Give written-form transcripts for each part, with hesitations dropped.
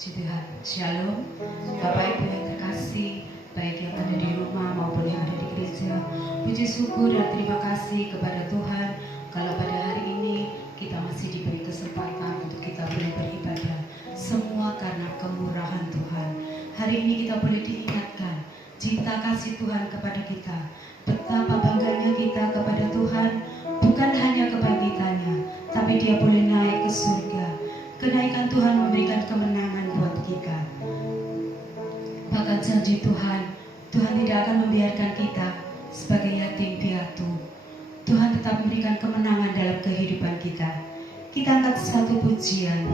Puji Tuhan, Shalom. Bapak Ibu yang terkasih, baik yang ada di rumah maupun yang ada di gereja, puji syukur dan terima kasih kepada Tuhan kalau pada hari ini kita masih diberi kesempatan untuk kita boleh beribadah. Semua karena kemurahan Tuhan. Hari ini kita boleh diingatkan cinta kasih Tuhan kepada kita. Betapa bangganya kita kepada Tuhan, bukan hanya kebangkitannya, tapi Dia boleh naik ke surga. Kenaikan Tuhan memberikan kemenangan buat kita. Bahkan janji Tuhan, Tuhan tidak akan membiarkan kita sebagai yatim piatu. Tuhan tetap memberikan kemenangan dalam kehidupan kita. Kita angkat suatu pujian.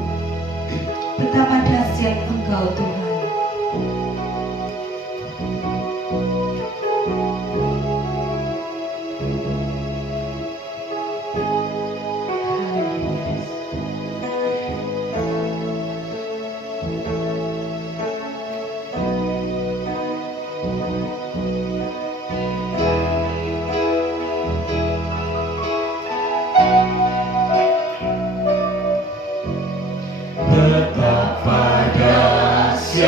Betapa dahsyat Engkau Tuhan. Betapa dahsyat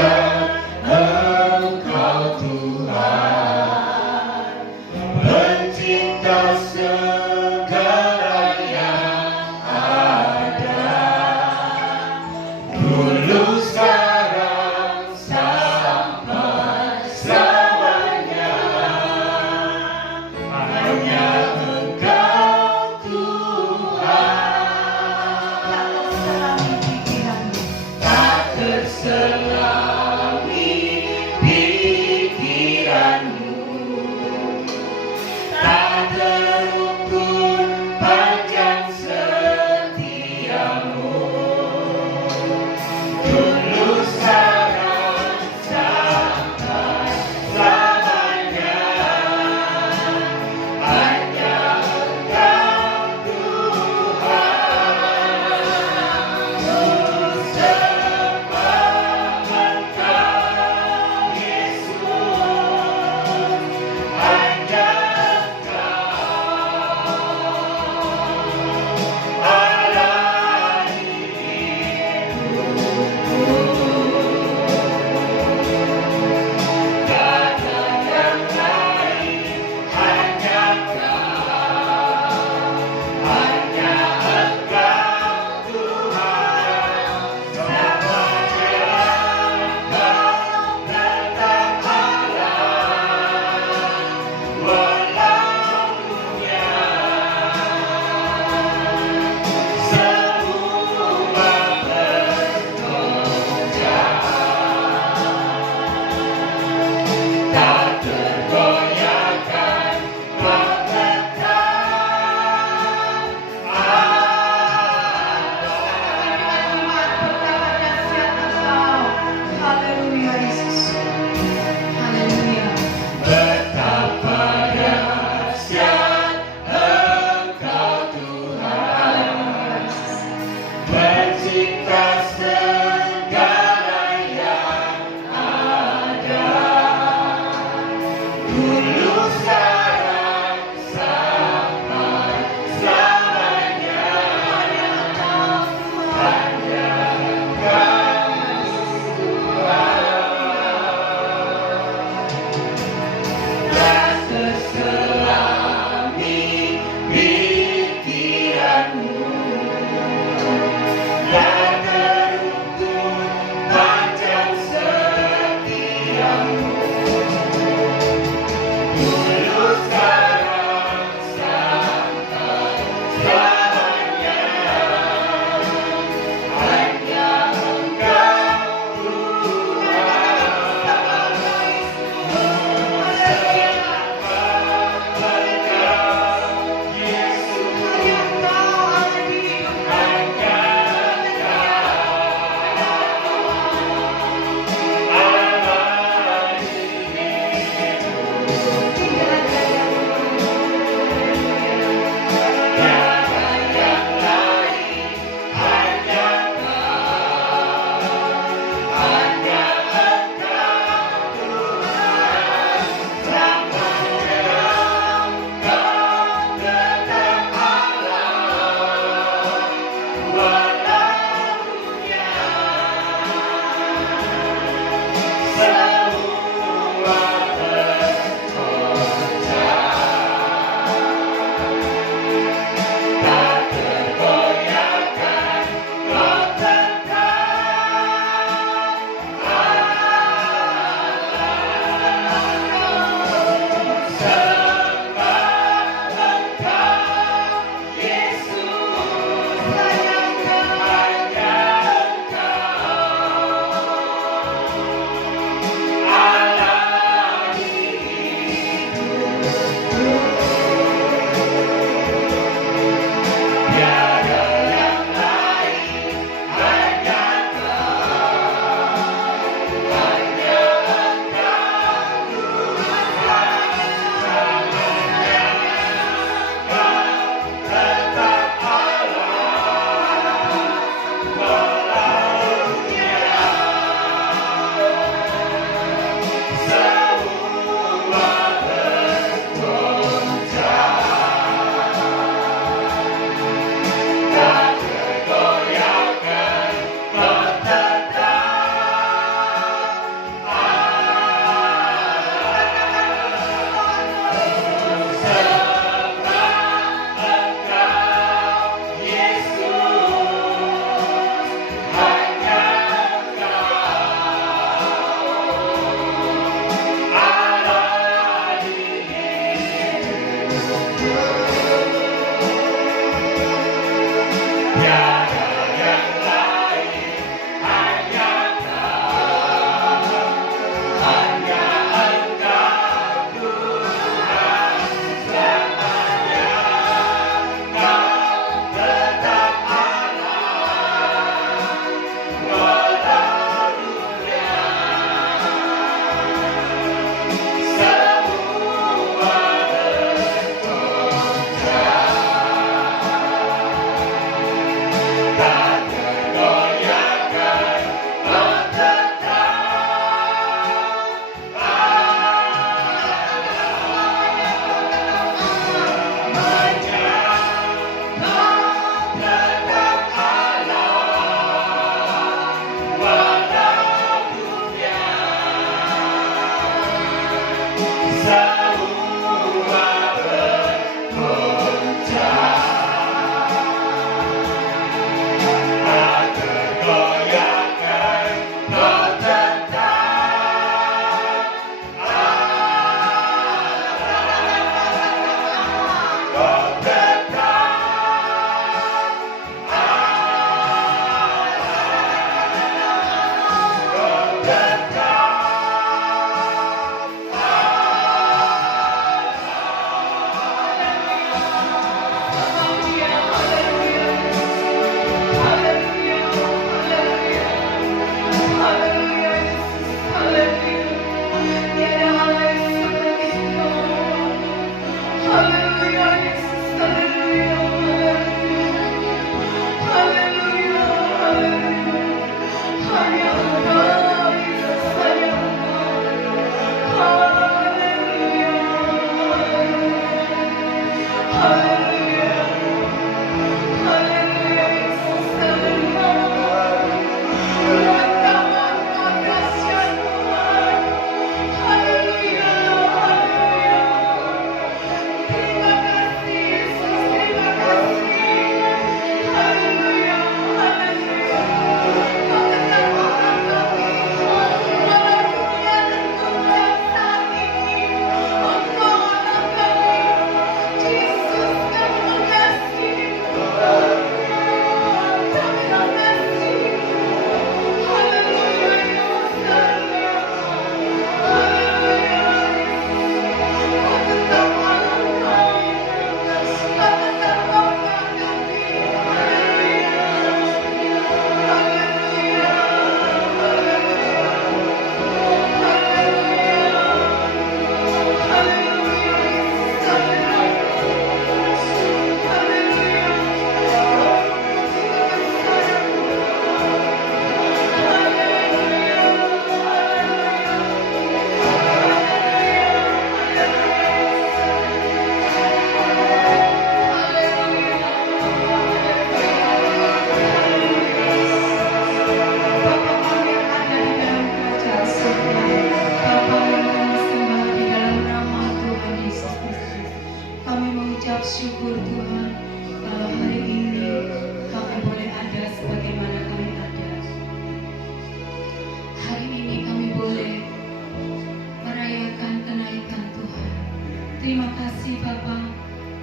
Terima kasih Bapa,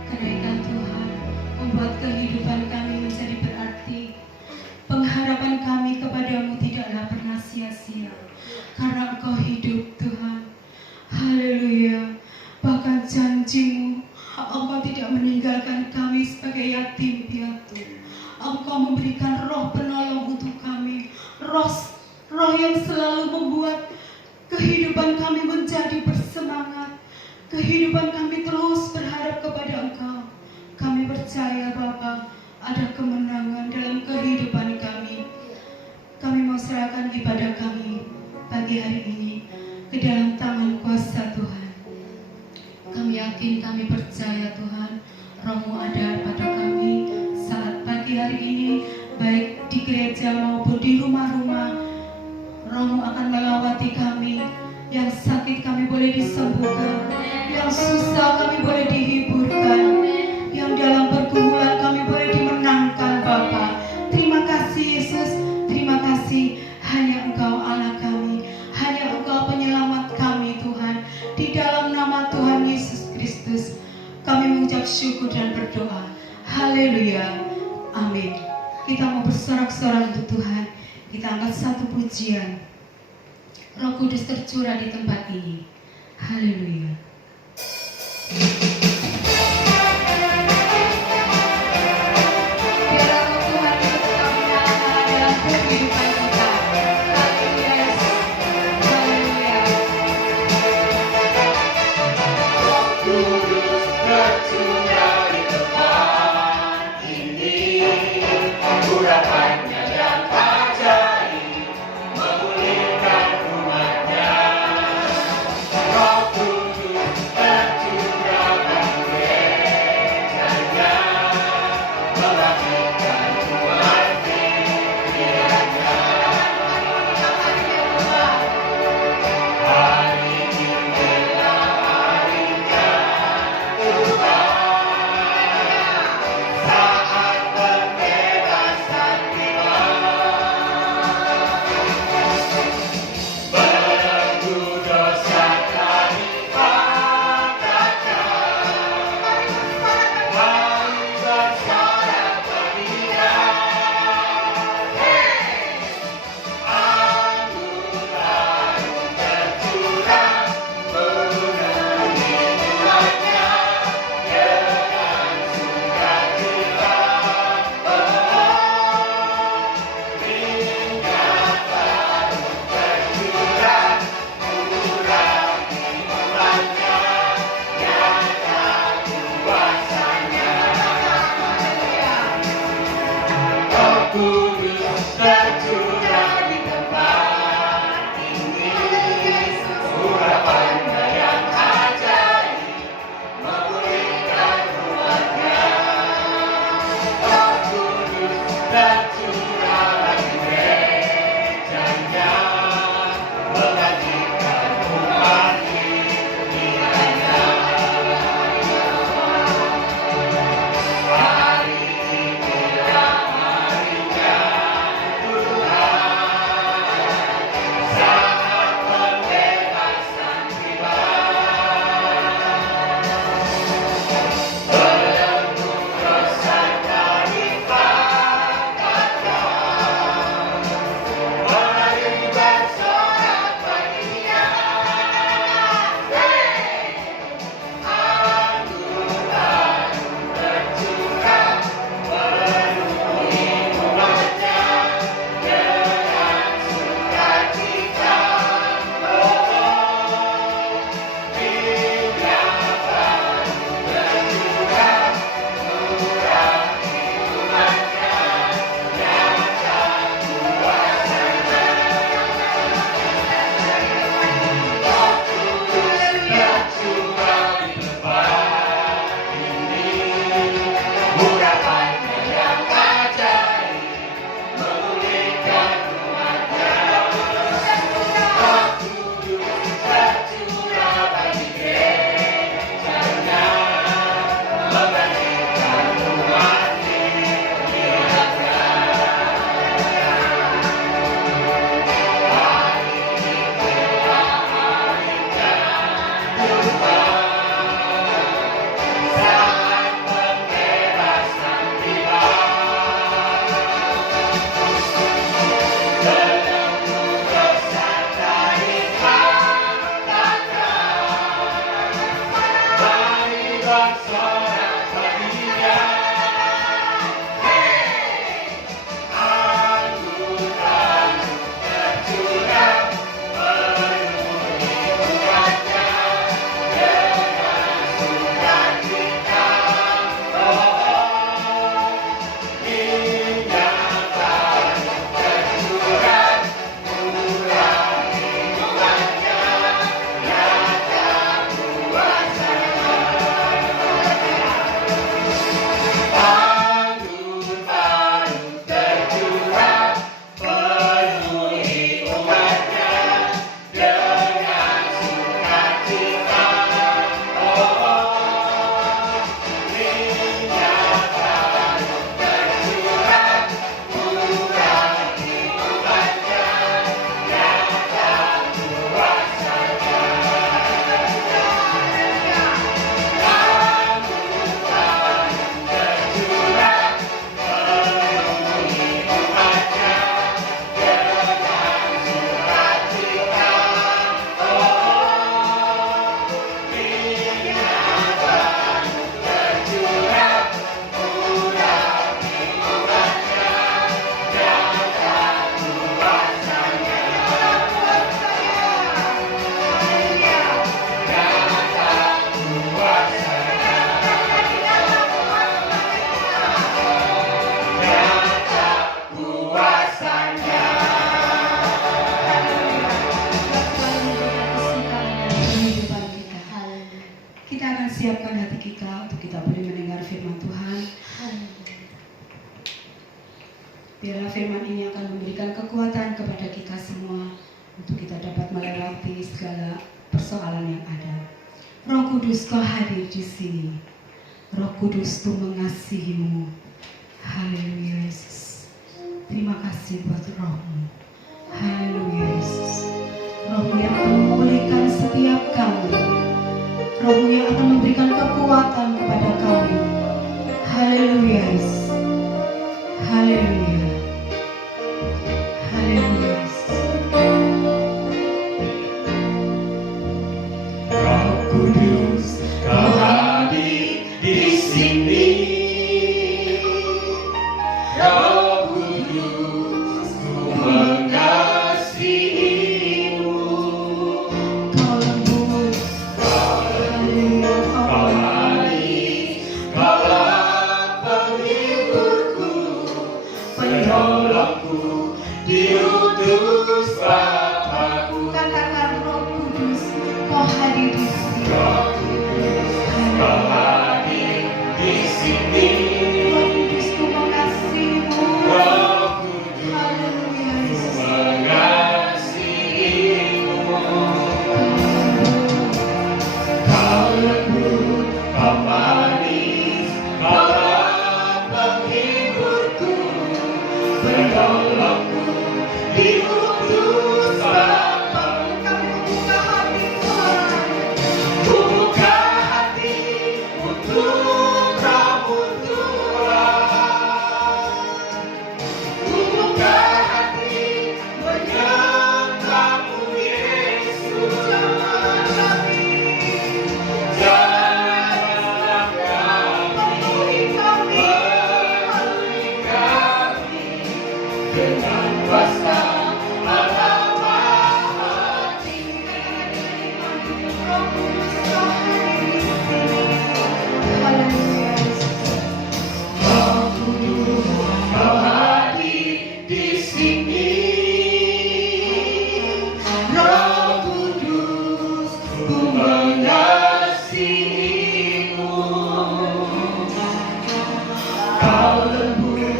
kenaikan Tuhan membuat kehidupan kami menjadi berarti. Pengharapan kami kepadamu tidaklah pernah sia-sia, karena Engkau hidup Tuhan. Haleluya. Bahkan janjimu, Engkau tidak meninggalkan kami sebagai yatim piatu. Engkau memberikan roh penolong untuk kami, roh yang selalu membuat kehidupan kami menjadi bersemangat. Kehidupan kami terus berharap kepada Engkau. Kami percaya Bapa, ada kemenangan dalam kehidupan kami. Kami mau serahkan ibadah kami pagi hari ini ke dalam tangan kuasa Tuhan. Kami yakin, kami percaya Tuhan, Roh-Mu ada pada kami saat pagi hari ini, baik di gereja maupun di rumah-rumah. Roh-Mu akan melawati kami. Yang sakit kami boleh disembuhkan, yang susah kami boleh dihiburkan, yang dalam pergumulan kami boleh dimenangkan Bapa. Terima kasih Yesus, terima kasih. Hanya Engkau Allah kami, hanya Engkau penyelamat kami Tuhan. Di dalam nama Tuhan Yesus Kristus kami mengucap syukur dan berdoa. Haleluya, amin. Kita mau bersorak-sorak untuk Tuhan. Kita angkat satu pujian. Roh Kudus tercurah di tempat ini. Haleluya. Biarlah Roh Tuhan itu tetap menyala dalam kehidupan kita. Haleluya. Haleluya. Roh Kudus tercurah di tempat ini. Urapannya yang ajaib memulihkan umatnya. Roh Kudus tercurah Biarlah firman ini akan memberikan kekuatan kepada kita semua untuk kita dapat melewati segala persoalan yang ada. Roh Kudus, Kau hadir di sini. Roh Kudus, Tuhan mengasihimu. Haleluya Yesus. Terima kasih buat Roh-Mu. Haleluya Yesus. Roh-Mu yang akan memulihkan setiap kami. Roh-Mu yang akan memberikan kekuatan kepada kami. Haleluya Yesus. Haleluya. Haleluya Yesus. Roh Kudus, Kau hadir di sini. Roh Kudus, Ku mengasihimu. Kau lembut. Haleluya. Kau manis, Kaulah penghiburku, penolongku, diutus Bapa-Ku. Katakan Roh Kudus, Kau hadir di sini. Roh Kudus, Kau hadir di sini. Roh Kudus, Ku mengasihimu. Roh Kudus, Haleluya Ku Yesus. mengasihimu. Kau lembut, Kau manis, Kaulah penghiburku, penolongku, diutus Bapa-Ku. Kami membuka hati Tuhan. Buka hati untuk Roh-Mu Tuhan. Buka hati menyembah-Mu Yesus. Janganlah Penuhi kami. penuhi kami dengan kuasa Allah Maha Tinggi. Roh Kudus, Kau hadir di sini. Haleluya Yesus. Roh Kudus, Kau hadir di sini. Roh Kudus, Ku mengasihimu. Kau lembut,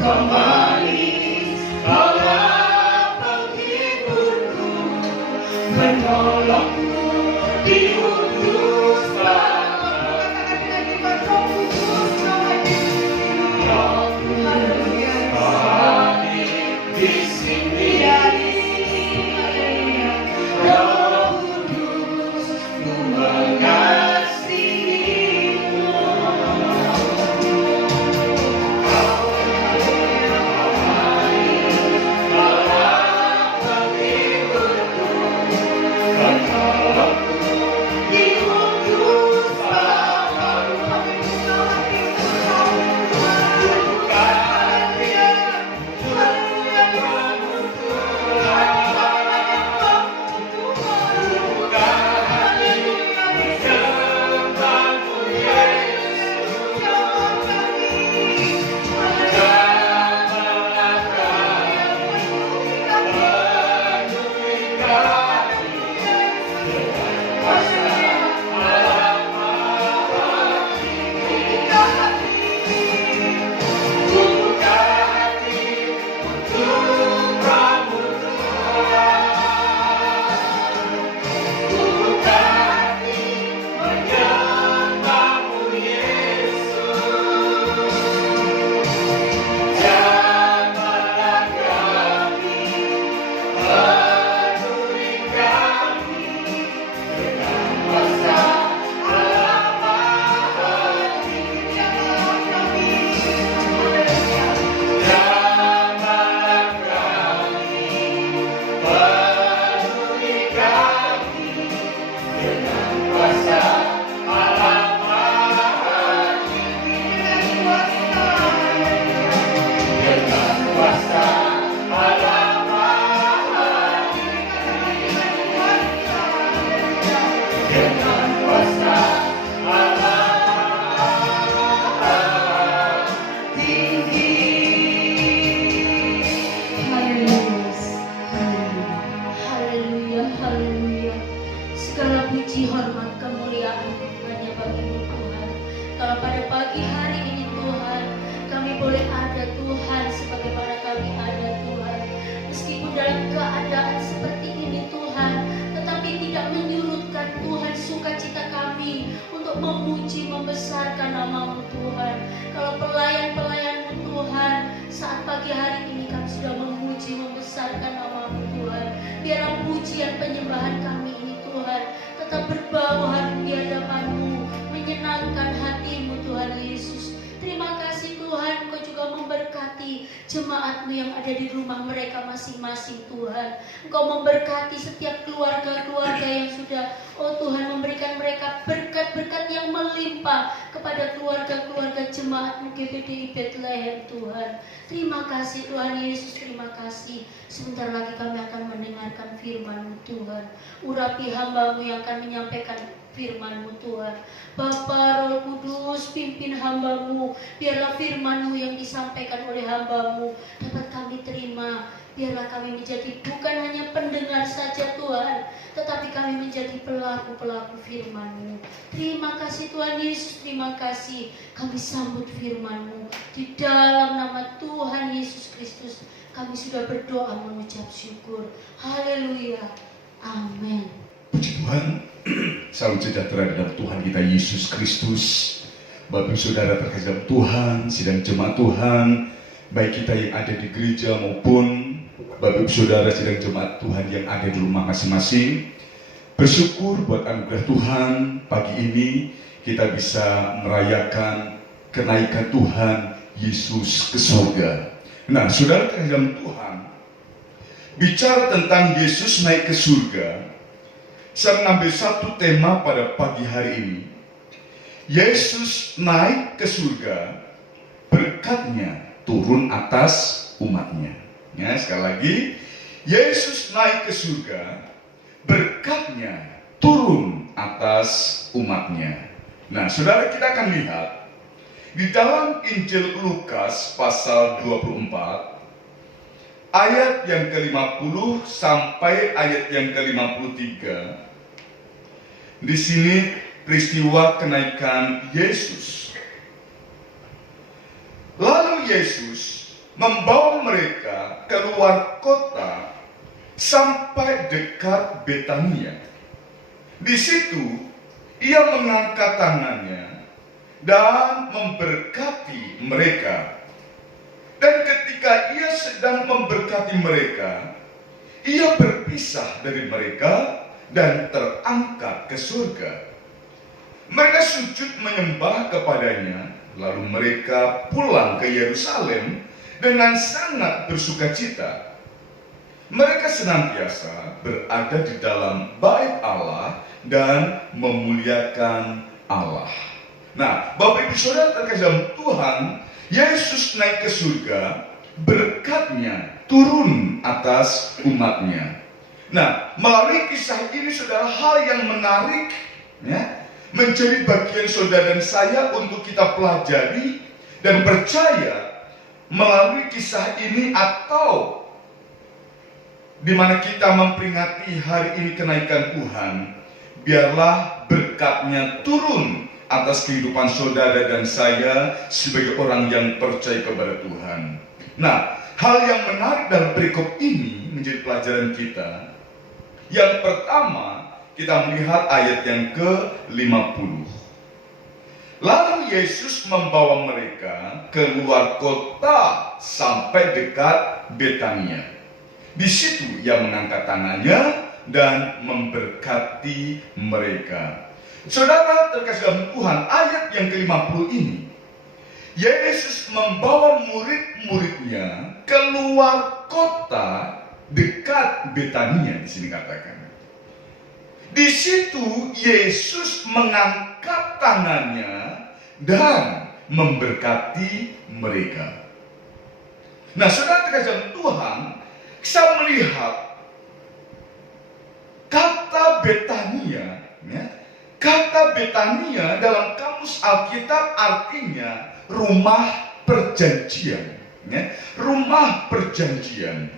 Kau manis, Kaulah penghiburku, penolongku, diutus Bapa-Ku. Katakan dengan iman, Roh Kudus, Kau hadir di sini. Roh Kudus, Haleluya Kau Yesus. hadir di sini. Ya Yesus. Haleluya. Roh Kudus, Ku mengasihimu. Kaulah penghiburku, penolongku, diutus Bapa-Ku. Kami buka hati untuk Kau Tuhan. Buka hati Haleluya Roh-Mu Tuhan. Tuhan. Buka hati menyembah-Mu Yesus. Jamahlah kami, penuhi kami dengan kuasa Allah Maha Tinggi. Buka hati untuk Roh-Mu Tuhan. Buka hati menyembah-Mu Yesus. Jamahlah kami, penuhi kami dengan kuasa Allah Maha Tinggi. Jamahlah kami, penuhi kami dengan kuasa Allah Maha Tinggi. Dengan kuasa Allah Maha Tinggi. Dengan kuasa Allah Maha Tinggi. Haleluya, haleluya. Segala puji, hormat, kemuliaan hanya bagi-Mu Tuhan. Kalau pada pagi hari ini Tuhan, kami boleh ada Tuhan sebagai para dalam keadaan seperti ini Tuhan, tetapi tidak menyurutkan Tuhan sukacita kami untuk memuji membesarkan nama-Mu Tuhan. Kalau pelayan-pelayan-Mu Tuhan, saat pagi hari ini kami sudah memuji membesarkan nama-Mu Tuhan. Biarlah pujian penyembahan kami ini Tuhan tetap berbau harum di hadapan-Mu, menyenangkan hati-Mu Tuhan Yesus. Terima kasih Tuhan, Engkau juga memberkati jemaat-Mu yang ada di rumah mereka masing-masing Tuhan. Engkau memberkati setiap keluarga-keluarga yang sudah, oh Tuhan, memberikan mereka berkat-berkat yang melimpah kepada keluarga-keluarga jemaat-Mu GBDI Bethlehem Tuhan. Terima kasih Tuhan Yesus, terima kasih. Sebentar lagi kami akan mendengarkan firman-Mu Tuhan. Urapi hamba-Mu yang akan menyampaikan firman-Mu Tuhan. Bapa Roh Kudus, pimpin hamba-Mu. Biarlah firman-Mu yang disampaikan oleh hamba-Mu dapat kami terima. Biarlah kami menjadi bukan hanya pendengar saja Tuhan, tetapi kami menjadi pelaku-pelaku firman-Mu. Terima kasih Tuhan Yesus, terima kasih. Kami sambut firman-Mu. Di dalam nama Tuhan Yesus Kristus, kami sudah berdoa mengucap syukur. Haleluya. Amin. Puji Tuhan, salam sejahtera dalam Tuhan kita Yesus Kristus. Bapak Ibu Saudara terkasih dalam Tuhan, sidang jemaat Tuhan, baik kita yang ada di gereja maupun Bapak Ibu Saudara sidang jemaat Tuhan yang ada di rumah masing-masing. Bersyukur buat anugerah Tuhan, pagi ini kita bisa merayakan kenaikan Tuhan Yesus ke surga. Nah, Saudara terkasih dalam Tuhan, bicara tentang Yesus naik ke surga, saya mengambil satu tema pada pagi hari ini. Yesus naik ke surga, berkatnya turun atas umatnya. Ya, sekali lagi, Yesus naik ke surga, berkatnya turun atas umatnya. Nah, saudara, kita akan lihat di dalam Injil Lukas pasal 24, ayat yang ke-50 sampai ayat yang ke-53. Di sini peristiwa kenaikan Yesus. Lalu Yesus membawa mereka keluar kota sampai dekat Betania. Di situ ia mengangkat tangannya dan memberkati mereka. Dan ketika ia sedang memberkati mereka, ia berpisah dari mereka dan terangkat ke surga. Mereka sujud menyembah kepadanya, lalu mereka pulang ke Yerusalem dengan sangat bersukacita. Mereka senantiasa berada di dalam bait Allah dan memuliakan Allah. Nah, Bapak Ibu Saudara terkasih dalam Tuhan, Yesus naik ke surga, berkatnya turun atas umatnya. Nah, melalui kisah ini saudara, hal yang menarik ya, menjadi bagian saudara dan saya untuk kita pelajari dan percaya melalui kisah ini, atau di mana kita memperingati hari ini kenaikan Tuhan, biarlah berkatnya turun atas kehidupan saudara dan saya sebagai orang yang percaya kepada Tuhan. Nah, hal yang menarik dalam perikop ini menjadi pelajaran kita. Yang pertama, kita melihat ayat yang ke-50. Lalu Yesus membawa mereka keluar kota sampai dekat Betania. Di situ ia mengangkat tangannya dan memberkati mereka. Saudara terkasih dalam Tuhan, ayat yang ke-50 ini, Yesus membawa murid-muridnya keluar kota dekat Betania. Di sini katakan, di situ Yesus mengangkat tangannya dan memberkati mereka. Nah, saudara terkasih dalam Tuhan, saya melihat kata Betania, ya, kata Betania dalam kamus Alkitab artinya rumah perjanjian, ya, rumah perjanjian.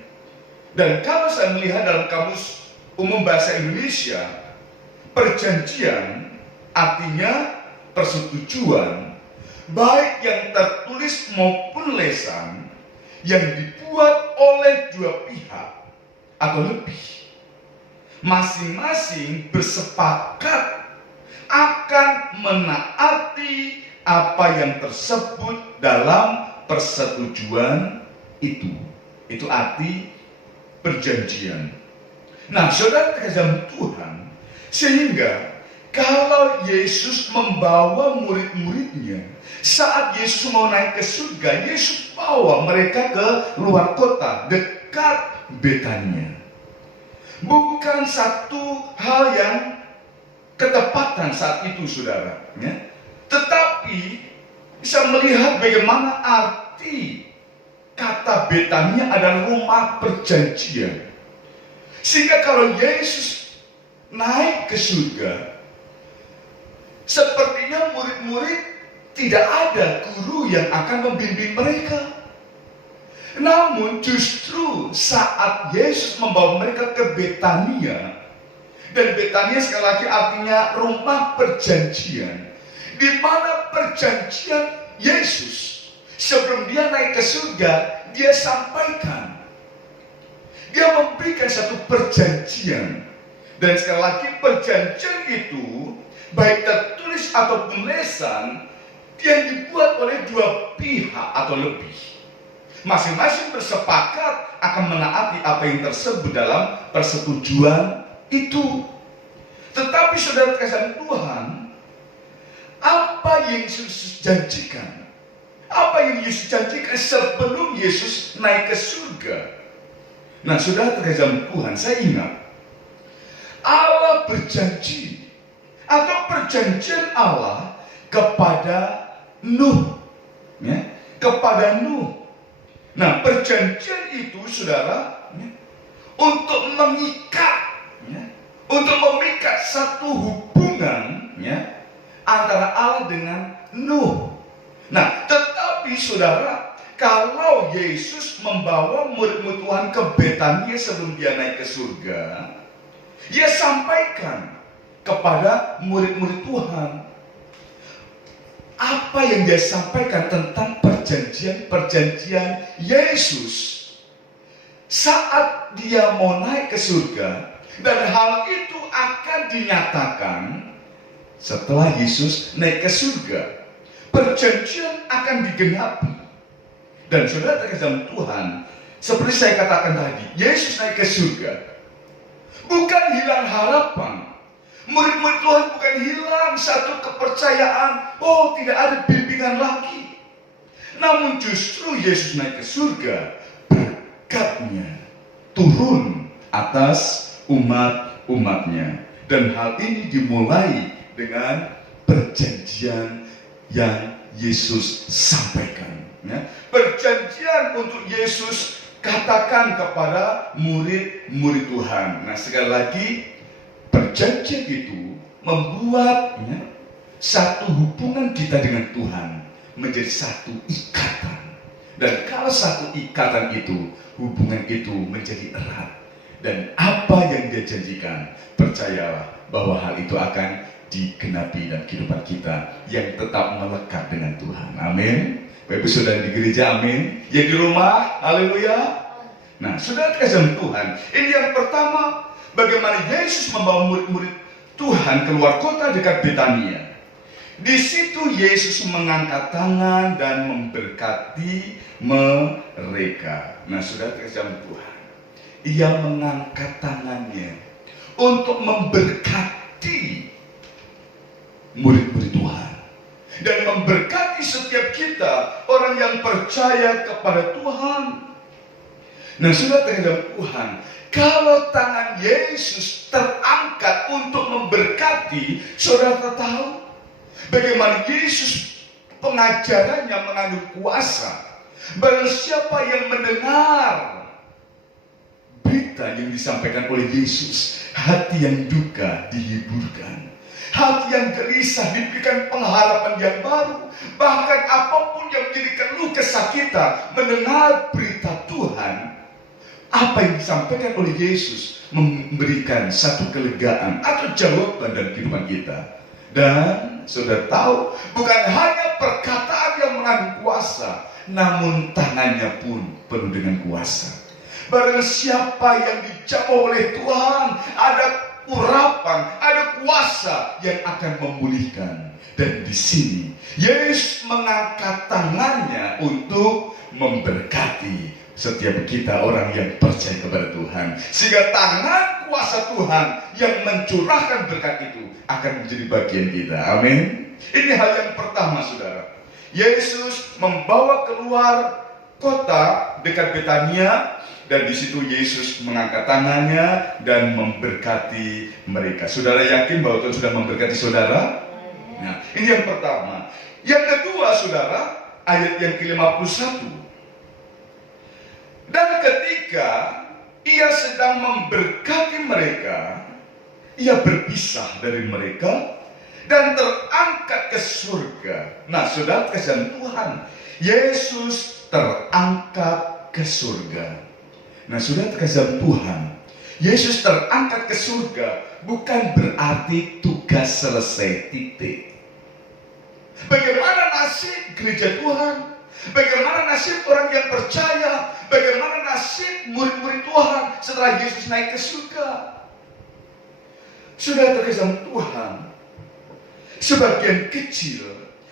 Dan kalau saya melihat dalam kamus umum bahasa Indonesia, perjanjian artinya persetujuan, baik yang tertulis maupun lesan, yang dibuat oleh dua pihak atau lebih. Masing-masing bersepakat akan menaati apa yang tersebut dalam persetujuan itu. Itu arti perjanjian. Nah, saudara kasih Tuhan, sehingga kalau Yesus membawa murid-muridnya, saat Yesus mau naik ke surga, Yesus bawa mereka ke luar kota, dekat Betania. Bukan satu hal yang ketepatan saat itu, saudara, ya. Tetapi bisa melihat bagaimana arti kata Betania adalah rumah perjanjian. Sehingga kalau Yesus naik ke surga, sepertinya murid-murid tidak ada guru yang akan membimbing mereka. Namun justru saat Yesus membawa mereka ke Betania, dan Betania sekali lagi artinya rumah perjanjian, di mana perjanjian Yesus sebelum dia naik ke surga, dia sampaikan, dia memberikan satu perjanjian. Dan sekali lagi perjanjian itu baik tertulis ataupun lesan, yang dibuat oleh dua pihak atau lebih. Masing-masing bersepakat akan menaati apa yang tersebut dalam persetujuan itu. Tetapi saudara kasih Tuhan, apa yang Yesus janjikan? Apa yang Yesus janjikan sebelum Yesus naik ke surga? Nah, saudara kasih Tuhan, saya ingat Allah berjanji atau perjanjian Allah kepada Nuh, ya, kepada Nuh. Nah, perjanjian itu, saudara, ya, untuk mengikat, ya, untuk memikat satu hubungan, ya, antara Allah dengan Nuh. Nah, tetapi saudara, kalau Yesus membawa murid-murid Tuhan ke Betania sebelum dia naik ke surga, dia sampaikan kepada murid-murid Tuhan apa yang dia sampaikan tentang perjanjian Yesus saat dia mau naik ke surga, dan hal itu akan dinyatakan setelah Yesus naik ke surga. Perjanjian akan digenapi. Dan saudara terkasih Tuhan, seperti saya katakan tadi, Yesus naik ke surga, bukan hilang harapan. Murid-murid Tuhan bukan hilang satu kepercayaan, oh tidak ada bimbingan lagi. Namun justru Yesus naik ke surga, berkatnya turun atas umat-umatnya. Dan hal ini dimulai dengan perjanjian yang Yesus sampaikan, ya. Perjanjian untuk Yesus katakan kepada murid-murid Tuhan. Nah, sekali lagi, perjanjian itu membuat, ya, satu hubungan kita dengan Tuhan menjadi satu ikatan. Dan kalau satu ikatan itu, hubungan itu menjadi erat. Dan apa yang dia janjikan, percayalah bahwa hal itu akan digenapi dalam kehidupan kita yang tetap melekat dengan Tuhan. Amin. Bapak Ibu saudara di gereja, amin. Yang di rumah, haleluya. Nah, saudara kasih Tuhan, ini yang pertama, bagaimana Yesus membawa murid-murid Tuhan keluar kota dekat Betania. Di situ Yesus mengangkat tangan dan memberkati mereka. Nah, saudara kasih Tuhan, ia mengangkat tangannya untuk memberkati murid-murid Tuhan dan memberkati setiap kita, orang yang percaya kepada Tuhan. Nah, saudara terhadap Tuhan, kalau tangan Yesus terangkat untuk memberkati, saudara tahu bagaimana Yesus pengajarannya mengandung kuasa. Barang siapa yang mendengar berita yang disampaikan oleh Yesus, hati yang duka dihiburkan, hati yang gelisah diberikan pengharapan yang baru. Bahkan apapun yang menjadi keluh kesah kita mendengar berita Tuhan, apa yang disampaikan oleh Yesus memberikan satu kelegaan atau jawaban dalam kehidupan kita. Dan saudara tahu, bukan hanya perkataan yang mengandung kuasa, namun tangannya pun penuh dengan kuasa. Barang siapa yang dijamah oleh Tuhan, ada urapan, ada kuasa yang akan memulihkan. Dan di sini Yesus mengangkat tangannya untuk memberkati setiap kita orang yang percaya kepada Tuhan, sehingga tangan kuasa Tuhan yang mencurahkan berkat itu akan menjadi bagian kita. Amin. Ini hal yang pertama, saudara. Yesus membawa keluar kota dekat Betania, dan di situ Yesus mengangkat tangannya dan memberkati mereka. Saudara yakin bahwa Tuhan sudah memberkati saudara? Nah, ini yang pertama. Yang kedua, saudara, ayat yang ke-51. Dan ketika ia sedang memberkati mereka, ia berpisah dari mereka dan terangkat ke surga. Nah, saudara kasih Tuhan, Yesus terangkat ke surga. Nah, saudara kasih Tuhan, Yesus terangkat ke surga bukan berarti tugas selesai, titik. Bagaimana nasib gereja Tuhan? Bagaimana nasib orang yang percaya? Bagaimana nasib murid-murid Tuhan setelah Yesus naik ke surga? Sudah terkesan Tuhan, sebagian kecil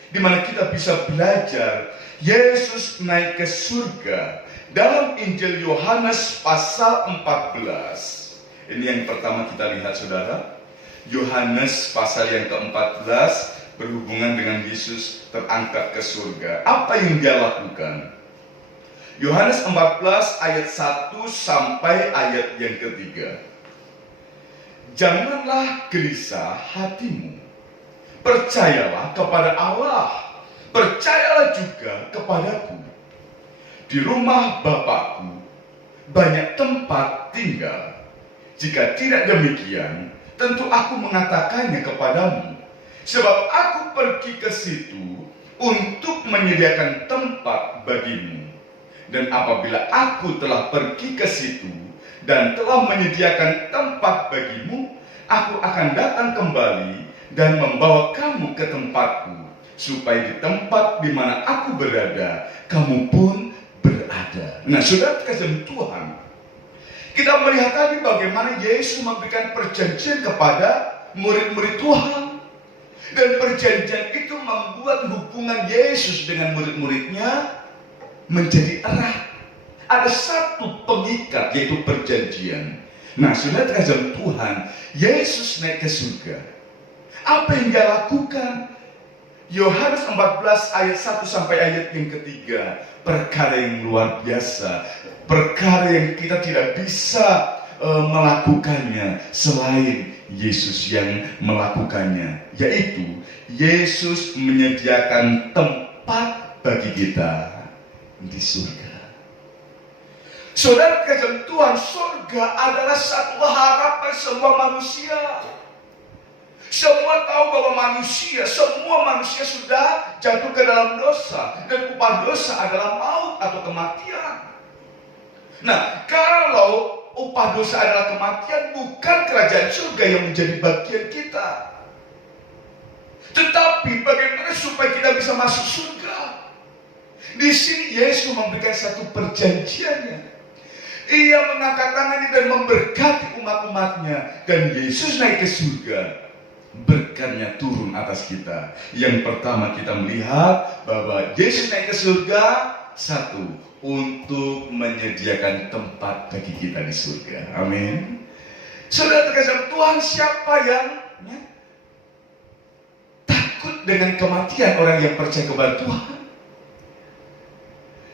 di mana kita bisa belajar Yesus naik ke surga dalam Injil Yohanes pasal 14. Ini yang pertama kita lihat, saudara. Yohanes pasal yang ke-14 berhubungan dengan Yesus terangkat ke surga. Apa yang dia lakukan? Yohanes 14 ayat 1 sampai ayat yang ketiga. Janganlah gelisah hatimu. Percayalah kepada Allah. Percayalah juga kepadaku. Di rumah Bapakku banyak tempat tinggal. Jika tidak demikian, tentu aku mengatakannya kepadamu. Sebab aku pergi ke situ untuk menyediakan tempat bagimu. Dan apabila aku telah pergi ke situ dan telah menyediakan tempat bagimu, aku akan datang kembali dan membawa kamu ke tempatku, supaya di tempat di mana aku berada, kamu pun berada. Nah, saudara kasih Tuhan, kita melihat tadi bagaimana Yesus memberikan perjanjian kepada murid-murid Tuhan. Dan perjanjian itu membuat hubungan Yesus dengan murid-muridnya menjadi erat. Ada satu pengikat, yaitu perjanjian. Nah, saudara kasih Tuhan, Yesus naik ke surga. Apa yang dia lakukan? Yohanes 14 ayat 1 sampai ayat yang ketiga. Perkara yang luar biasa, perkara yang kita tidak bisa melakukannya selain Yesus yang melakukannya, yaitu Yesus menyediakan tempat bagi kita di surga. Saudara kasih Tuhan, surga adalah satu harapan semua manusia. Semua tahu bahwa semua manusia sudah jatuh ke dalam dosa, dan upah dosa adalah maut atau kematian. Nah, kalau upah dosa adalah kematian, bukan kerajaan surga yang menjadi bagian kita. Tetapi bagaimana supaya kita bisa masuk surga? Di sini Yesus memberikan satu perjanjiannya. Ia mengangkat tangannya dan memberkati umat-umatnya, dan Yesus naik ke surga. Berkatnya turun atas kita. Yang pertama kita melihat bahwa Yesus naik ke surga, satu, untuk menyediakan tempat bagi kita di surga. Amin. Saudara terkasih Tuhan, siapa yang takut dengan kematian? Orang yang percaya kepada Tuhan.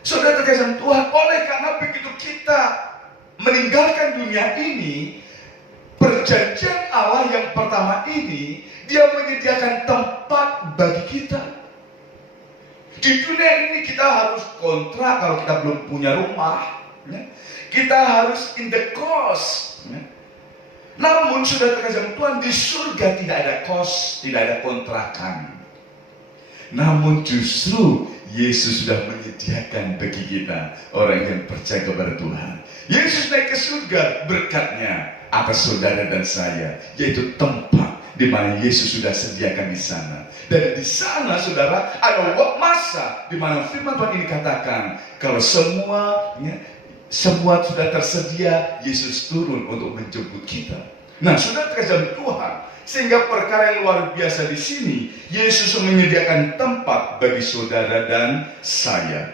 Saudara terkasih Tuhan, oleh karena begitu kita meninggalkan dunia ini, perjanjian Allah yang pertama ini, dia menyediakan tempat bagi kita. Di dunia ini kita harus kontrak kalau kita belum punya rumah. Kita harus in the cost. Namun sudah terkasih Tuhan, di surga tidak ada cost, tidak ada kontrakan. Namun justru Yesus sudah menyediakan bagi kita, orang yang percaya kepada Tuhan. Yesus naik ke surga, berkatnya atas saudara dan saya, yaitu tempat di mana Yesus sudah sediakan di sana. Dan di sana, saudara, ada masa di mana firman Tuhan ini katakan, kalau semua sudah tersedia, Yesus turun untuk menjemput kita. Nah, sudah terkasih Tuhan, sehingga perkara yang luar biasa di sini, Yesus menyediakan tempat bagi saudara dan saya.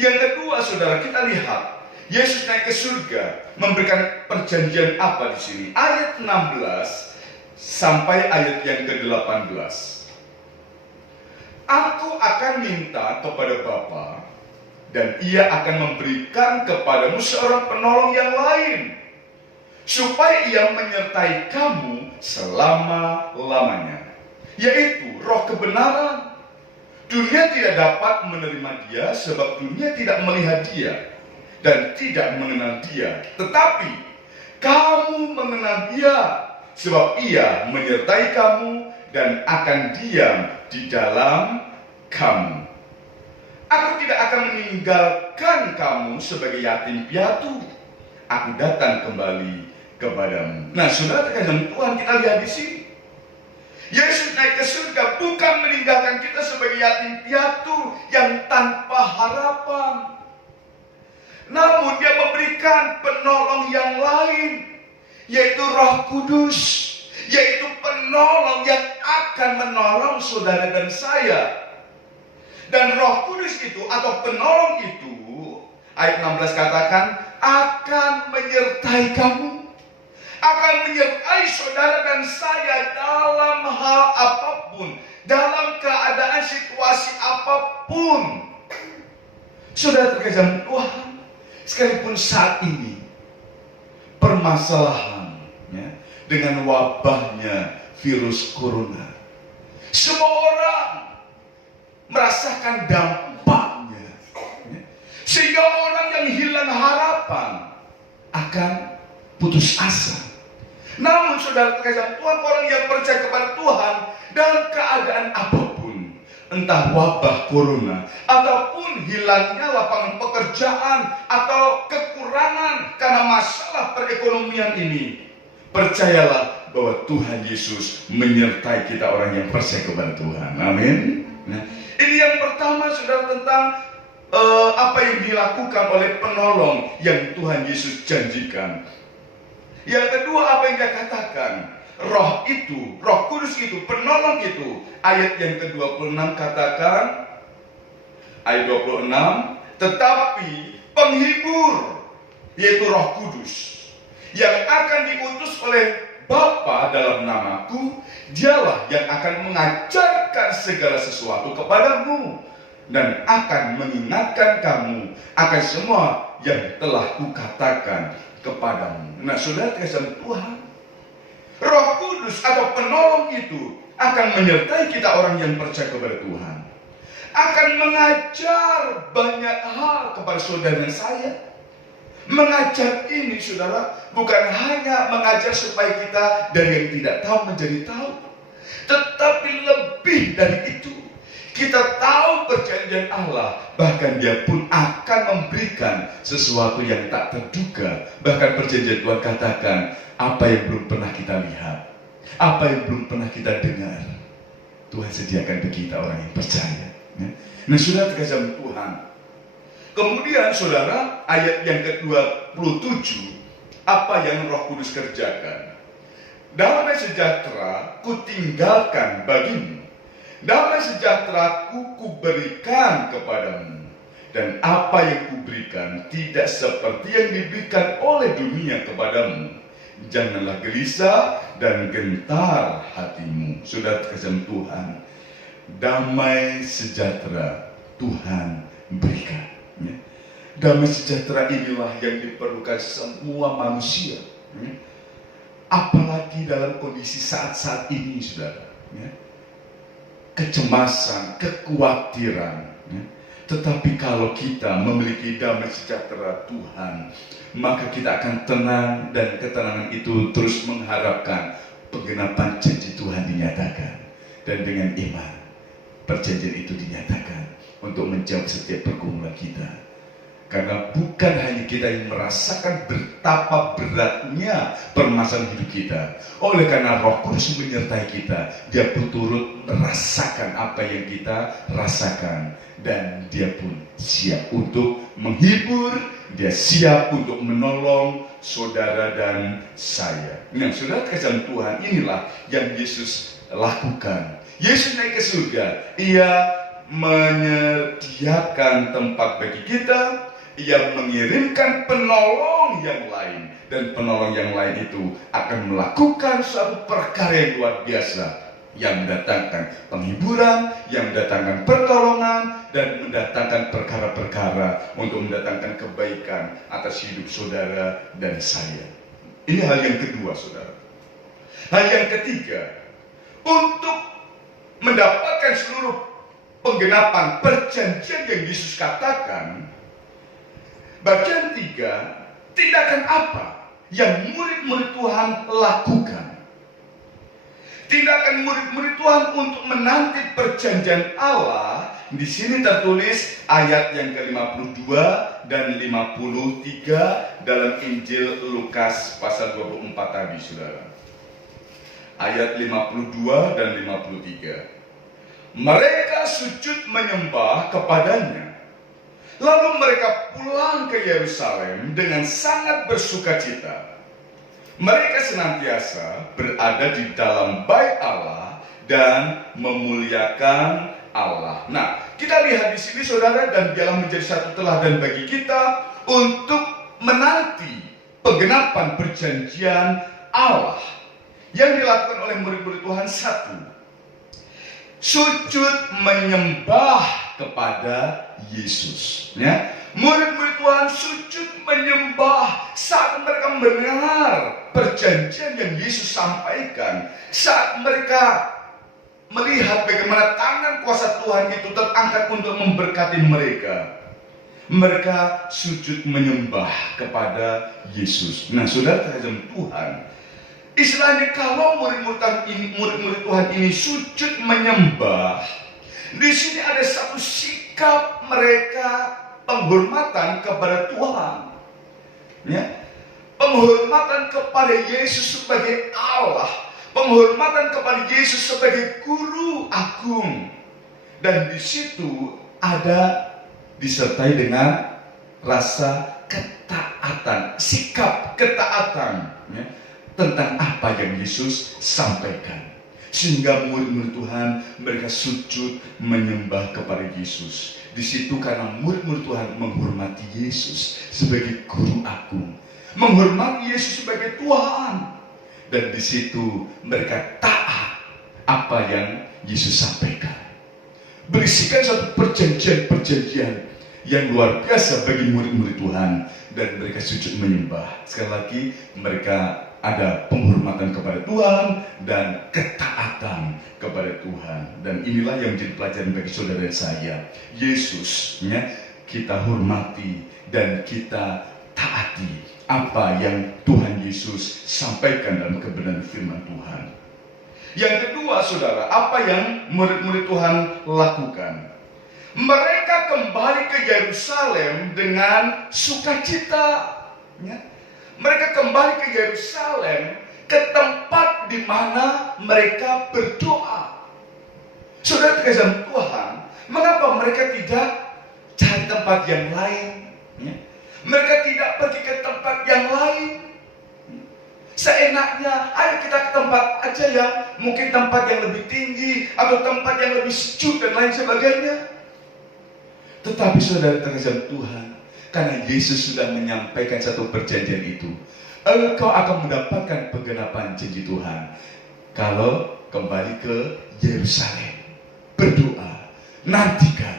Yang kedua, saudara, kita lihat Yesus naik ke surga, memberikan perjanjian apa di sini? Ayat 16 sampai ayat yang ke-18. Aku akan minta kepada Bapa, dan Ia akan memberikan kepadamu seorang penolong yang lain, supaya Ia menyertai kamu selama-lamanya, yaitu Roh kebenaran. Dunia tidak dapat menerima Dia, sebab dunia tidak melihat Dia dan tidak mengenal Dia. Tetapi kamu mengenal Dia, sebab Ia menyertai kamu dan akan diam di dalam kamu. Aku tidak akan meninggalkan kamu sebagai yatim piatu. Aku datang kembali kepadamu. Nah, saudara terkasih Tuhan, kita lihat di sini. Yesus naik ke surga bukan meninggalkan kita sebagai yatim piatu yang tanpa harapan. Namun Dia memberikan penolong yang lain, yaitu Roh Kudus, yaitu penolong yang akan menolong saudara dan saya. Dan Roh Kudus itu atau penolong itu, ayat 16 katakan, akan menyertai kamu, akan menyertai saudara dan saya dalam hal apapun, dalam keadaan situasi apapun. Saudara terkasih Tuhan, sekalipun saat ini permasalahan dengan wabahnya virus corona, semua orang merasakan dampaknya, sehingga orang yang hilang harapan akan putus asa. Namun saudara terkasih Tuhan, orang yang percaya kepada Tuhan dalam keadaan apapun, entah wabah corona ataupun hilangnya lapangan pekerjaan atau kekurangan karena masalah perekonomian ini, percayalah bahwa Tuhan Yesus menyertai kita orang yang percaya kepada Tuhan. Amin. Nah, ini yang pertama, saudara, tentang apa yang dilakukan oleh penolong yang Tuhan Yesus janjikan. Yang kedua, apa yang Dia katakan? Roh itu, Roh Kudus itu, penolong itu. Ayat yang ke-26 katakan, ayat 26, tetapi penghibur, yaitu Roh Kudus, yang akan diutus oleh Bapa dalam namaku, Dialah yang akan mengajarkan segala sesuatu kepadamu dan akan mengingatkan kamu akan semua yang telah kukatakan kepadamu. Nah, saudara terkasih Tuhan, Roh Kudus atau penolong itu akan menyertai kita orang yang percaya kepada Tuhan, akan mengajar banyak hal kepada saudara dan saya. Mengajar ini, saudara, bukan hanya mengajar supaya kita dari yang tidak tahu menjadi tahu, tetapi lebih dari itu, kita tahu perjanjian Allah, bahkan Dia pun akan memberikan sesuatu yang tak terduga. Bahkan perjanjian Tuhan katakan, apa yang belum pernah kita lihat, apa yang belum pernah kita dengar, Tuhan sediakan bagi kita orang yang percaya. Nah, saudara terkasih Tuhan, kemudian saudara, ayat yang ke-27, apa yang Roh Kudus kerjakan? Damai sejahtera kutinggalkan bagimu, damai sejahtera kuberikan kepadamu, dan apa yang kuberikan tidak seperti yang diberikan oleh dunia kepadamu. Janganlah gelisah dan gentar hatimu. Saudara terkasih Tuhan, damai sejahtera Tuhan berikan. Damai sejahtera inilah yang diperlukan semua manusia, apalagi dalam kondisi saat-saat ini, saudara. Kecemasan, kekhawatiran. Tetapi kalau kita memiliki damai sejahtera Tuhan, maka kita akan tenang, dan ketenangan itu terus mengharapkan penggenapan janji Tuhan dinyatakan. Dan dengan iman, perjanjian itu dinyatakan untuk menjawab setiap pergumulan kita. Karena bukan hanya kita yang merasakan betapa beratnya permasalahan hidup kita. Oleh karena Roh Kudus menyertai kita, Dia pun turut merasakan apa yang kita rasakan. Dan Dia pun siap untuk menghibur, Dia siap untuk menolong saudara dan saya. Nah, saudara kasih Tuhan, inilah yang Yesus lakukan. Yesus naik ke surga, Ia menyediakan tempat bagi kita. Ia mengirimkan penolong yang lain, dan penolong yang lain itu akan melakukan suatu perkara yang luar biasa, yang mendatangkan penghiburan, yang mendatangkan pertolongan, dan mendatangkan perkara-perkara untuk mendatangkan kebaikan atas hidup saudara dan saya. Ini hal yang kedua, saudara. Hal yang ketiga, untuk mendapatkan seluruh penggenapan perjanjian yang Yesus katakan, bagian 3, tindakan apa yang murid-murid Tuhan lakukan? Tindakan murid-murid Tuhan untuk menanti perjanjian Allah. Di sini tertulis ayat yang ke-52 dan 53 dalam Injil Lukas pasal 24 tadi, saudara. Ayat 52 dan 53. Mereka sujud menyembah kepadanya. Lalu mereka pulang ke Yerusalem dengan sangat bersukacita. Mereka senantiasa berada di dalam bait Allah dan memuliakan Allah. Nah, kita lihat di sini, saudara, dan biarlah menjadi satu teladan bagi kita untuk menanti penggenapan perjanjian Allah yang dilakukan oleh murid-murid Tuhan. 1, sujud menyembah kepada Yesus. Ya, murid-murid Tuhan sujud menyembah saat mereka mendengar perjanjian yang Yesus sampaikan, saat mereka melihat bagaimana tangan kuasa Tuhan itu terangkat untuk memberkati mereka. Mereka sujud menyembah kepada Yesus. Nah, saudara terhadap Tuhan, istilahnya kalau murid-murid Tuhan ini sujud menyembah, di sini ada satu sikap mereka penghormatan kepada Tuhan, ya, penghormatan kepada Yesus sebagai Allah, penghormatan kepada Yesus sebagai Guru Agung, dan di situ ada disertai dengan rasa ketaatan, sikap ketaatan, ya, tentang apa yang Yesus sampaikan. Sehingga murid-murid Tuhan mereka sujud menyembah kepada Yesus. Di situ karena murid-murid Tuhan menghormati Yesus sebagai Guru Agung, menghormati Yesus sebagai Tuhan, dan di situ mereka taat apa yang Yesus sampaikan. Berisikan satu perjanjian yang luar biasa bagi murid-murid Tuhan, dan mereka sujud menyembah. Sekali lagi, mereka ada penghormatan kepada Tuhan dan ketaatan kepada Tuhan. Dan inilah yang menjadi pelajaran bagi saudara dan saya. Yesus, ya, kita hormati dan kita taati apa yang Tuhan Yesus sampaikan dalam kebenaran firman Tuhan. Yang kedua, saudara, apa yang murid-murid Tuhan lakukan? Mereka kembali ke Yerusalem dengan sukacita, ya. Mereka kembali ke Yerusalem, ke tempat di mana mereka berdoa. Saudara terkasih Tuhan, mengapa mereka tidak cari tempat yang lain? Ya? Mereka tidak pergi ke tempat yang lain. Seenaknya, ayo kita ke tempat aja yang mungkin tempat yang lebih tinggi, atau tempat yang lebih sejuk dan lain sebagainya. Tetapi saudara terkasih Tuhan, karena Yesus sudah menyampaikan satu perjanjian itu, engkau akan mendapatkan penggenapan janji Tuhan kalau kembali ke Yerusalem, berdoa, nantikan.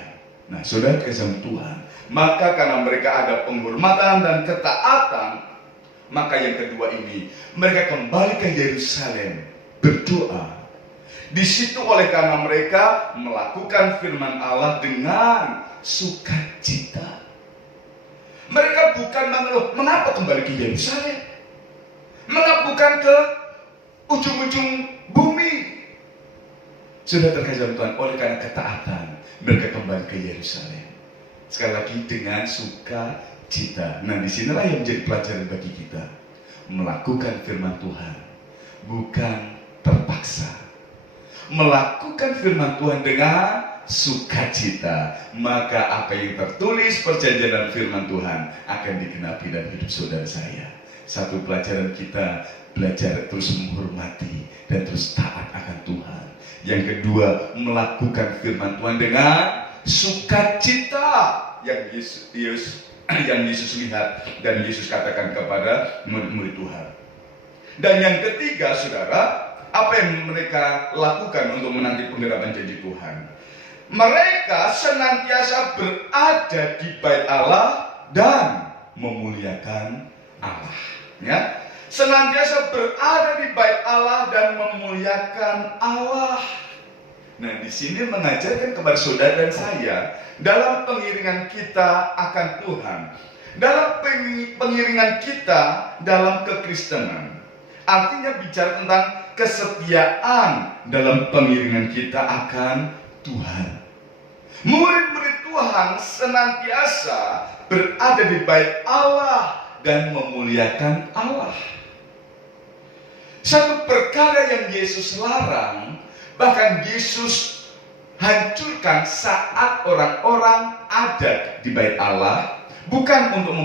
Nah, saudara kasih Tuhan, maka karena mereka ada penghormatan dan ketaatan, maka yang kedua ini, mereka kembali ke Yerusalem, berdoa. Di situ oleh karena mereka melakukan firman Allah dengan sukacita. Mereka bukan mengeluh, mengapa kembali ke Yerusalem? Mengapa bukan ke ujung-ujung bumi? Sudah terkasih Tuhan, oleh karena ketaatan, mereka kembali ke Yerusalem. Sekali lagi, dengan sukacita. Nah, disinilah yang menjadi pelajaran bagi kita. Melakukan firman Tuhan, bukan terpaksa. Melakukan firman Tuhan dengan sukacita, maka apa yang tertulis perjanjian dan firman Tuhan akan digenapi dalam hidup saudara saya. Satu pelajaran kita, belajar terus menghormati dan terus taat akan Tuhan. Yang kedua, melakukan firman Tuhan dengan sukacita yang Yesus lihat dan Yesus katakan kepada murid-murid Tuhan. Dan yang ketiga, saudara, apa yang mereka lakukan untuk menanti penggerapan janji Tuhan? Mereka senantiasa berada di bait Allah dan memuliakan Allah. Ya, senantiasa berada di bait Allah dan memuliakan Allah. Nah, di sini mengajarkan kepada saudara dan saya dalam pengiringan kita akan Tuhan, dalam pengiringan kita dalam kekristenan. Artinya bicara tentang kesetiaan dalam pengiringan kita akan Tuhan. Murid-murid Tuhan senantiasa berada di bait Allah dan memuliakan Allah. Satu perkara yang Yesus larang, bahkan Yesus hancurkan saat orang-orang ada di bait Allah, bukan untuk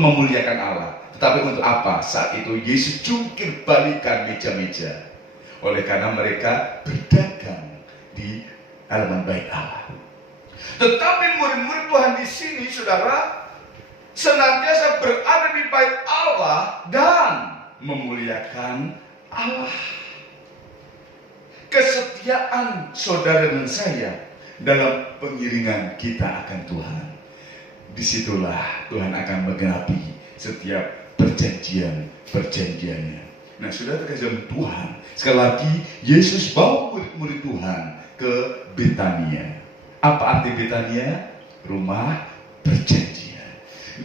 memuliakan Allah, tetapi untuk apa? Saat itu Yesus jungkir balikan meja-meja, oleh karena mereka berdagang di halaman bait Allah. Tetapi murid-murid Tuhan di sini, saudara, senantiasa berada di bait Allah dan memuliakan Allah. Kesetiaan saudara dan saya dalam pengiringan kita akan Tuhan, disitulah Tuhan akan menggenapi setiap perjanjiannya. Nah, saudara terkasih dalam Tuhan, sekali lagi Yesus bawa murid-murid Tuhan ke Betania. Apa arti Betania? Rumah perjanjian.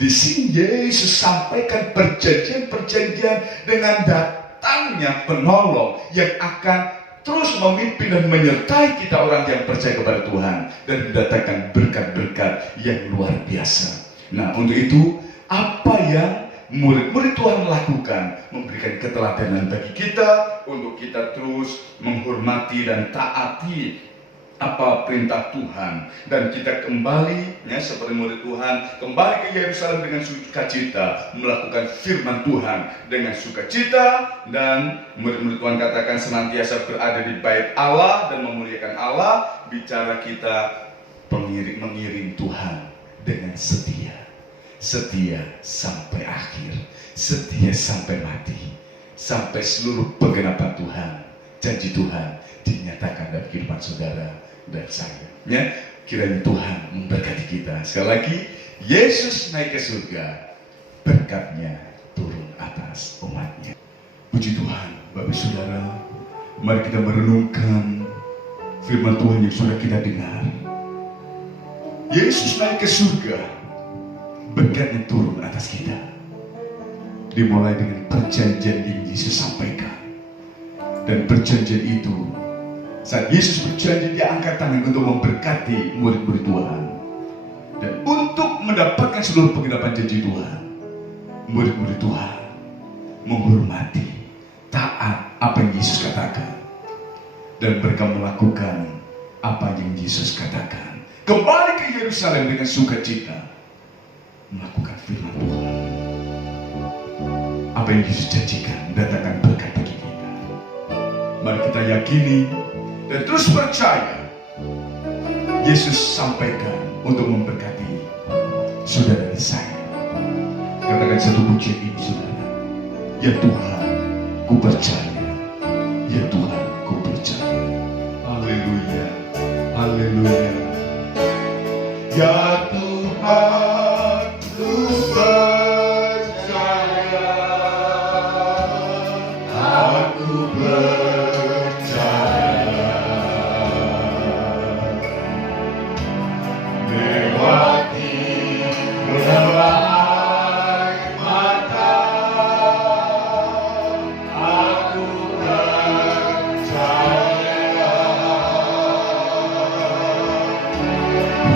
Di sini Yesus sampaikan perjanjian-perjanjian dengan datangnya penolong yang akan terus memimpin dan menyertai kita orang yang percaya kepada Tuhan dan mendatangkan berkat-berkat yang luar biasa. Nah, untuk itu apa yang murid-murid Tuhan lakukan? Memberikan keteladanan bagi kita untuk kita terus menghormati dan taati apa perintah Tuhan, dan kita kembali seperti murid Tuhan kembali ke Yerusalem dengan sukacita, melakukan firman Tuhan dengan sukacita, dan murid-murid Tuhan katakan senantiasa berada di bait Allah dan memuliakan Allah. Bicara kita mengiring Tuhan dengan setia sampai akhir, setia sampai mati, sampai seluruh penggenapan Tuhan, janji Tuhan dinyatakan dalam kehidupan saudara dan saya. Ya, kiranya Tuhan memberkati kita. Sekali lagi, Yesus naik ke surga, berkatnya turun atas umatnya. Puji Tuhan, Bapak Saudara, mari kita merenungkan firman Tuhan yang sudah kita dengar. Yesus naik ke surga, berkatnya turun atas kita. Dimulai dengan perjanjian yang Yesus sampaikan, dan perjanjian itu saat Yesus berjanji, dia angkat tangan untuk memberkati murid-murid Tuhan. Dan untuk mendapatkan seluruh penggenapan janji Tuhan, murid-murid Tuhan menghormati, taat apa yang Yesus katakan, dan mereka melakukan apa yang Yesus katakan. Kembali ke Yerusalem dengan sukacita, melakukan firman Tuhan. Apa yang Yesus janjikan mendatangkan berkat bagi kita. Mari kita yakini dan terus percaya. Yesus sampaikan untuk memberkati saudara dan saya. Katakan satu pujian ini, saudara. Ya Tuhan, ku percaya. Ya Tuhan, ku percaya. Haleluya, haleluya. Ya Tuhan, ku percaya. Aku percaya.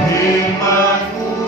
Firman-Mu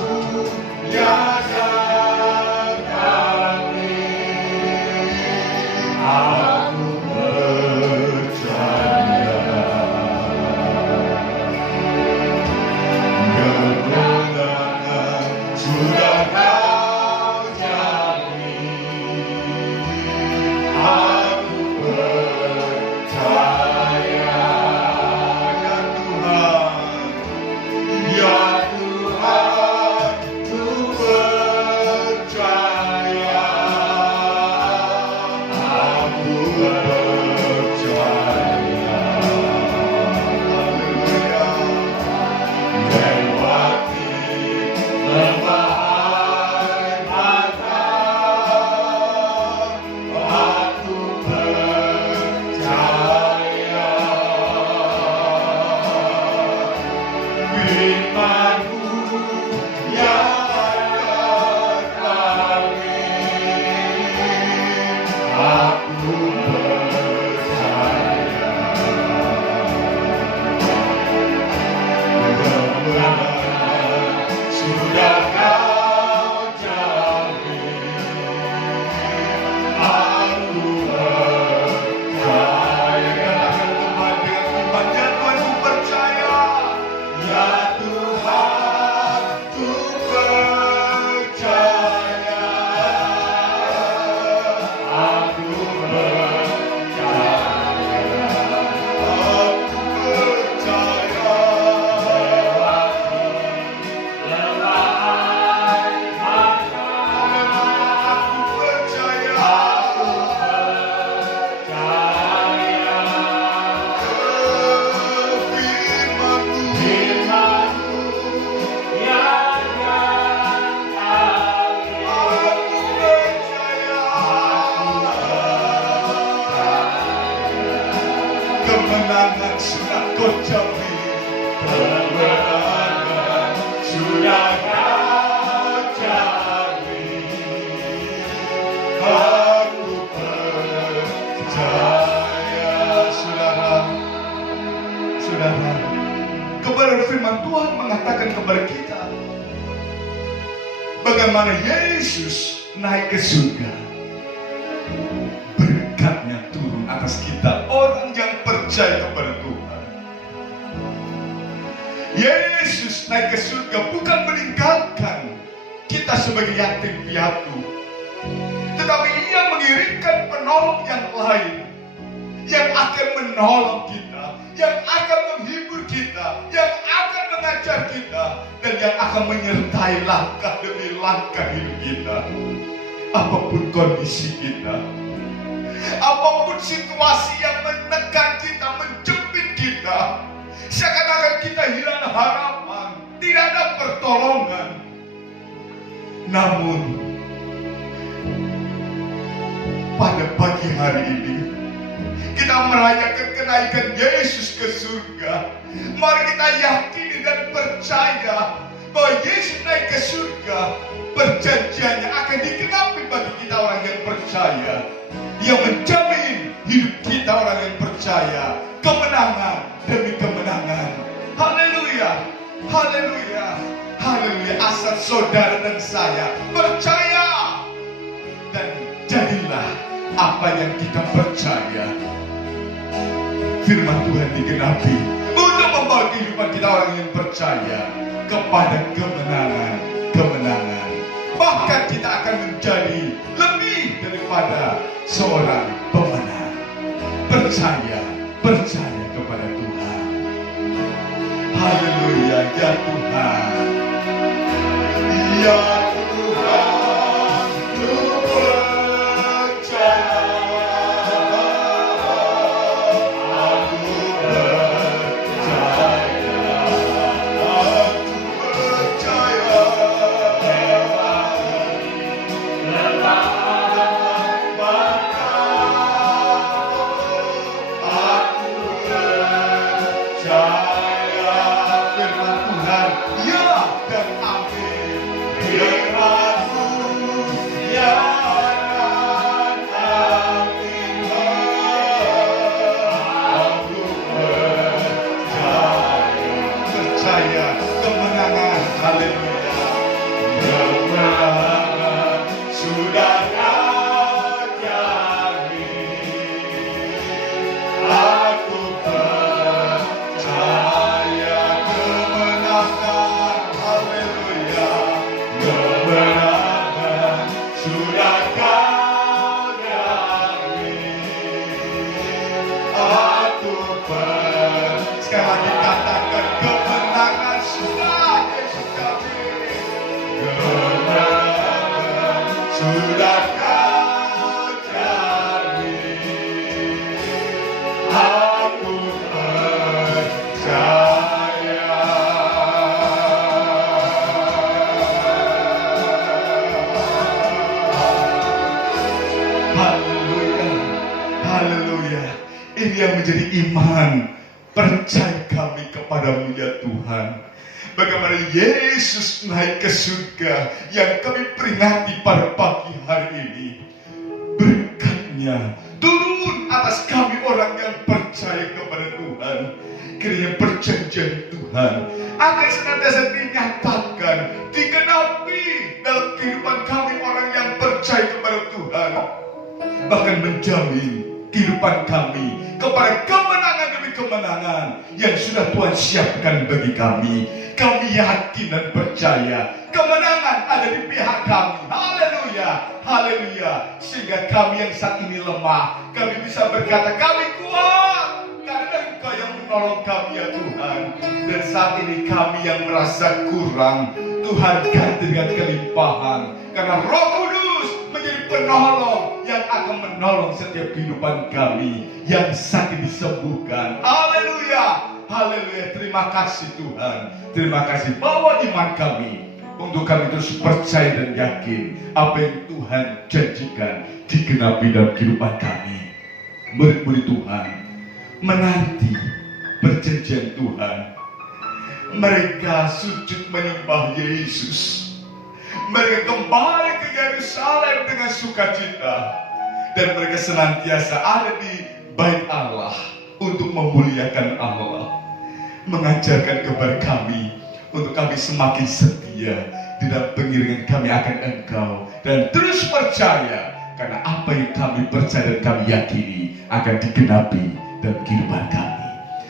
jamin kemenangan sudah Kau jamin. Aku percaya. Saudara, kebenaran firman Tuhan mengatakan kepada kita bagaimana Yesus naik ke surga, berkatnya turun atas kita orang yang percaya kepada Tuhan. Yesus naik ke surga bukan meninggalkan kita sebagai yatim piatu, tetapi Ia mengirimkan penolong yang lain yang akan menolong kita, yang akan menghibur kita, yang akan mengajar kita, dan yang akan menyertai langkah demi langkah hidup kita. Apapun kondisi kita, apapun situasi yang menekan kita, menjepit kita, seakan-akan kita hilang harapan, tidak ada pertolongan. Namun pada pagi hari ini kita merayakan kenaikan Yesus ke surga. Mari kita yakini dan percaya bahwa Yesus naik ke surga, perjanjiannya akan digenapi bagi kita orang yang percaya, yang menjamin hidup kita orang yang percaya, kemenangan demi kemenangan. Haleluya, haleluya, haleluya. Asal saudara dan saya percaya dan jadilah apa yang kita percaya. Firman Tuhan digenapi untuk membawa kehidupan kita orang yang percaya kepada kemenangan. Bahkan kita akan menjadi lebih daripada seorang pemenang. Percaya kepada Tuhan. Haleluya, ya Tuhan. Ya Tuhan, ku percaya. Ini yang menjadi iman, percaya kami kepadamu ya Tuhan. Bagaimana Yesus naik ke surga yang kami peringati pada pagi hari ini. Berkatnya turun atas kami orang yang percaya kepada Tuhan. Kiranya perjanjian Tuhan akan senantiasa dinyatakan, digenapi dalam kehidupan kami orang yang percaya kepada Tuhan. Bahkan menjamin kehidupan kami kepada kemenangan demi kemenangan yang sudah Tuhan siapkan bagi kami. Kami yakin dan percaya kemenangan ada di pihak kami. Haleluya, haleluya. Sehingga kami yang saat ini lemah, kami bisa berkata kami kuat karena Engkau yang menolong kami ya Tuhan. Dan saat ini kami yang merasa kurang, Tuhan ganti dengan kelimpahan, karena Roh Kudus menjadi penolong yang akan menolong setiap kehidupan kami yang sakit disembuhkan. Haleluya, haleluya. Terima kasih Tuhan. Terima kasih bahwa iman kami untuk kami terus percaya dan yakin apa yang Tuhan janjikan digenapi dalam kehidupan kami. Murid-murid Tuhan menanti perjanjian Tuhan. Mereka sujud menyembah Yesus. Mereka kembali ke Yerusalem dengan sukacita. Dan mereka senantiasa ada di bait Allah untuk memuliakan Allah. Mengajarkan kepada kami untuk kami semakin setia di dalam pengiringan kami akan Engkau. Dan terus percaya karena apa yang kami percaya dan kami yakini akan digenapi dalam kehidupan kami.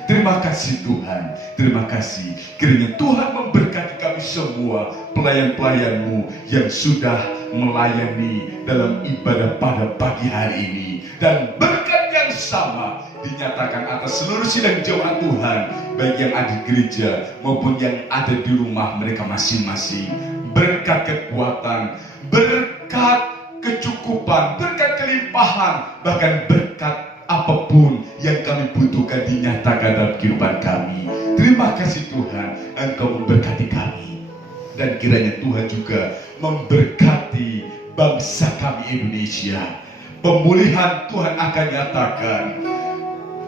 Terima kasih Tuhan, terima kasih. Kiranya Tuhan memberkati kami semua, pelayan-pelayan-Mu yang sudah melayani dalam ibadah pada pagi hari ini. Dan berkat yang sama dinyatakan atas seluruh sidang jemaat Tuhan, baik yang ada di gereja maupun yang ada di rumah mereka masing-masing. Berkat kekuatan, berkat kecukupan, berkat kelimpahan, bahkan berkat apapun yang kami butuhkan dinyatakan dalam kehidupan kami. Terima kasih Tuhan, Engkau memberkati kami. Dan kiranya Tuhan juga memberkati bangsa kami Indonesia. Pemulihan Tuhan akan nyatakan,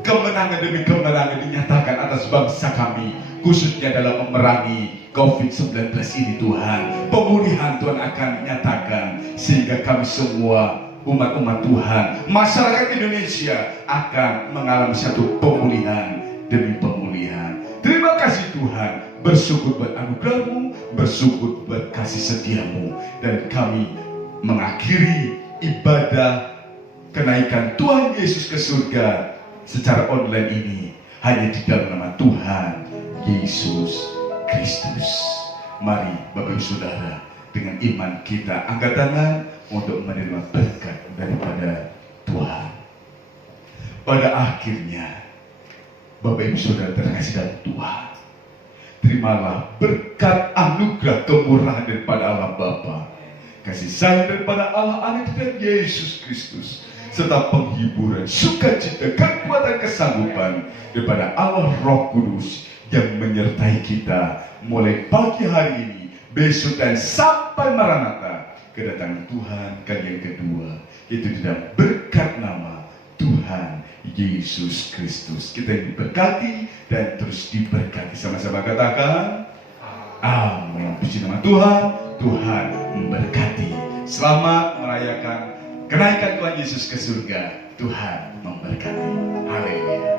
kemenangan demi kemenangan dinyatakan atas bangsa kami, khususnya dalam memerangi COVID-19 ini Tuhan. Pemulihan Tuhan akan nyatakan sehingga kami semua umat-umat Tuhan, masyarakat Indonesia akan mengalami satu pemulihan demi pemulihan. Terima kasih Tuhan, bersyukur buat anugerah-Mu, bersyukur buat kasih setia-Mu. Dan kami mengakhiri ibadah kenaikan Tuhan Yesus ke surga secara online ini hanya di dalam nama Tuhan Yesus Kristus. Mari Bapak Ibu Saudara, dengan iman kita angkat tangan untuk menerima berkat daripada Tuhan. Pada akhirnya, Bapak Ibu Saudara terkasih dalam Tuhan, terimalah berkat anugerah kemurahan daripada Allah Bapa, kasih sayang daripada Allah Anak dan Yesus Kristus, serta penghiburan, sukacita, kekuatan, kesanggupan daripada Allah Roh Kudus yang menyertai kita mulai pagi hari ini, besok dan sampai Maranatha, kedatangan Tuhan kali yang kedua, itu di dalam berkat nama Tuhan Yesus Kristus. Kita diberkati dan terus diberkati. Sama-sama katakan amin. Puji nama Tuhan. Tuhan memberkati. Selamat merayakan kenaikan Tuhan Yesus ke surga. Tuhan memberkati. Haleluya.